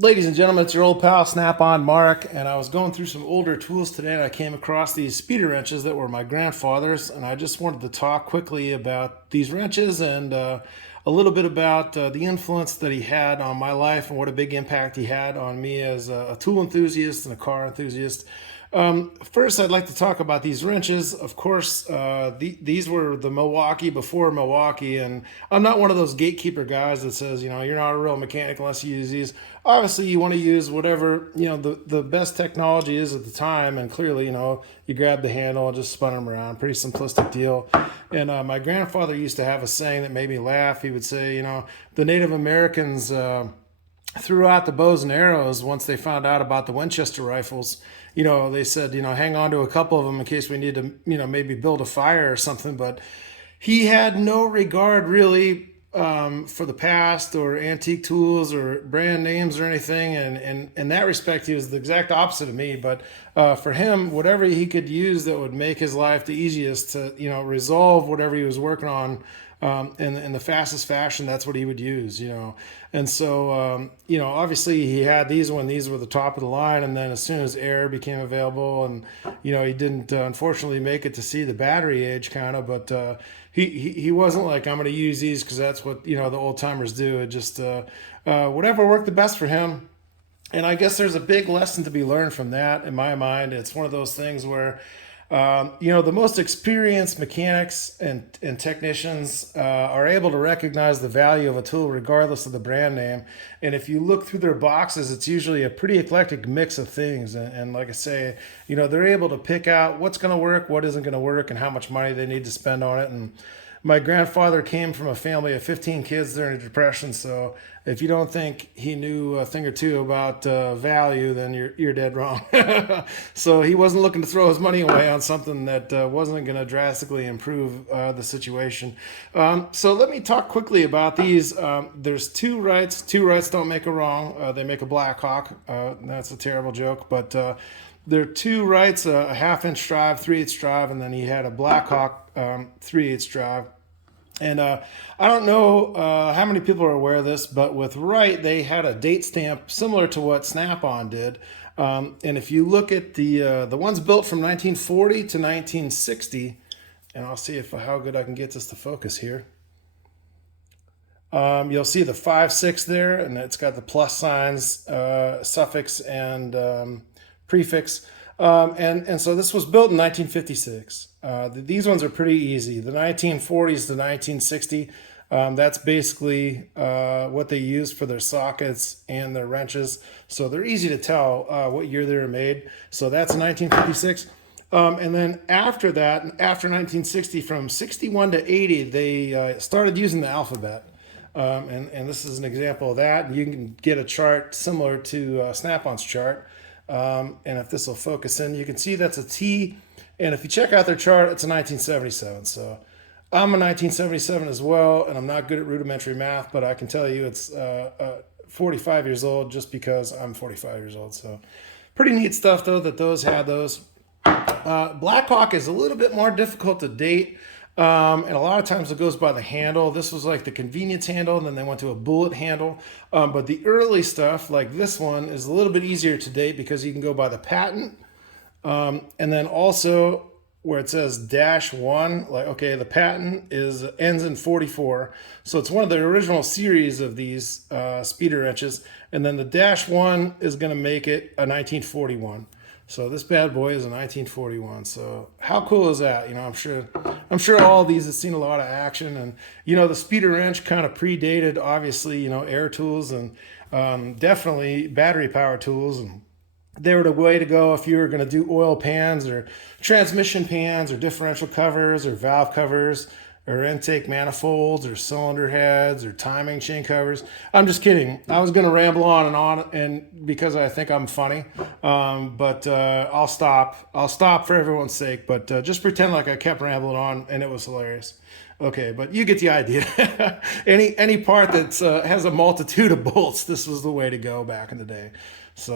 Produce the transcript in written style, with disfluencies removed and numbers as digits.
Ladies and gentlemen, it's your old pal Snap-on Mark, and I was going through some older tools today and I came across these speeder wrenches that were my grandfather's, and I just wanted to talk quickly about these wrenches and a little bit about the influence that he had on my life and what a big impact he had on me as a tool enthusiast and a car enthusiast. First, I'd like to talk about these wrenches. Of course, these were the Milwaukee before Milwaukee, and I'm not one of those gatekeeper guys that says, you're not a real mechanic unless you use these. Obviously, you want to use whatever, the best technology is at the time, and clearly, you grab the handle and just spun them around. Pretty simplistic deal. And my grandfather used to have a saying that made me laugh. He would say, the Native Americans threw out the bows and arrows once they found out about the Winchester rifles. They said, hang on to a couple of them in case we need to, maybe build a fire or something. But he had no regard really for the past or antique tools or brand names or anything. And in that respect, he was the exact opposite of me. But for him, whatever he could use that would make his life the easiest to, resolve whatever he was working on in the fastest fashion, that's what he would use, And so, obviously he had these when these were the top of the line. And then as soon as air became available and, he didn't unfortunately make it to see the battery age kind of, but he wasn't like, I'm going to use these because that's what, the old timers do. It just, whatever worked the best for him. And I guess there's a big lesson to be learned from that in my mind. It's one of those things where, the most experienced mechanics and technicians are able to recognize the value of a tool regardless of the brand name. And if you look through their boxes, it's usually a pretty eclectic mix of things. And like I say, they're able to pick out what's going to work, what isn't going to work, and how much money they need to spend on it. And my grandfather came from a family of 15 kids during the Depression, so if you don't think he knew a thing or two about value, then you're dead wrong. So he wasn't looking to throw his money away on something that wasn't going to drastically improve the situation. So let me talk quickly about these. There's two rights. Two rights don't make a wrong. They make a Blackhawk. That's a terrible joke, but there are two Wrights, a half-inch drive, 3/8 drive, and then he had a Blackhawk 3/8 drive. And I don't know how many people are aware of this, but with Wright, they had a date stamp similar to what Snap-on did. And if you look at the ones built from 1940 to 1960, and I'll see how good I can get this to focus here. You'll see the 5.6 there, and it's got the plus signs, suffix, and prefix. And so this was built in 1956. These ones are pretty easy. The 1940s to 1960, that's basically what they use for their sockets and their wrenches. So they're easy to tell what year they were made. So that's 1956. And then after that, after 1960, from 61 to 80, they started using the alphabet. And this is an example of that. You can get a chart similar to Snap-on's chart. And if this will focus in, you can see that's a T. And if you check out their chart, it's a 1977. So I'm a 1977 as well, and I'm not good at rudimentary math, but I can tell you it's 45 years old just because I'm 45 years old. So pretty neat stuff, though, that those had those. Blackhawk is a little bit more difficult to date. And a lot of times it goes by the handle. This was like the convenience handle, and then they went to a bullet handle. But the early stuff, like this one, is a little bit easier to date because you can go by the patent. And then also where it says -1, like, okay, the patent ends in 44. So it's one of the original series of these speeder wrenches. And then the -1 is going to make it a 1941. So this bad boy is a 1941. So how cool is that? I'm sure all of these have seen a lot of action, and the speeder wrench kind of predated, obviously, air tools and definitely battery power tools, and they were the way to go if you were going to do oil pans or transmission pans or differential covers or valve covers or intake manifolds or cylinder heads or timing chain covers. I'm just kidding. I was going to ramble on, and because I think I'm funny, but I'll stop. I'll stop for everyone's sake, but just pretend like I kept rambling on and it was hilarious. Okay, but you get the idea. Any part that has a multitude of bolts, this was the way to go back in the day. So.